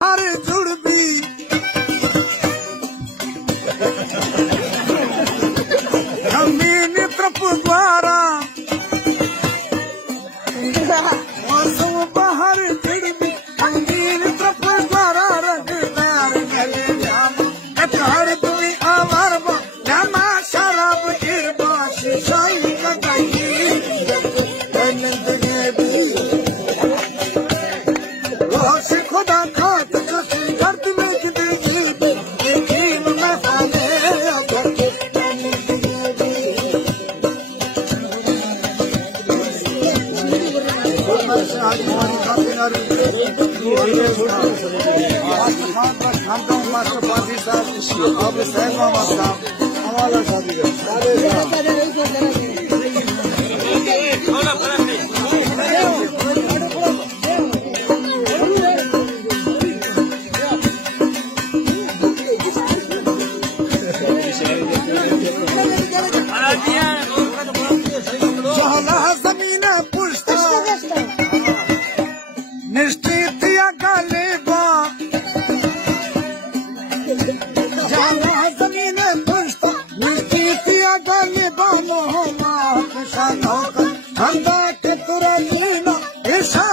अरे जुड़ भी जमीन तरफ द्वारा मौसम बाहर जुड़ भी जमीन तरफ द्वारा रंगदार गले जाम हर दुई आवार बा जामा शराब गिरबा शिशाई का कहीं आनंद ने भी रोश खुदा खात दर्द में जिंदगी यकीन में फाने अगर जमीन पुष्ट निश्चित गालिबा जमीन पुष्ट निश्चित गालिबा मोहम्मद शाह हंदा के तुरा ईशा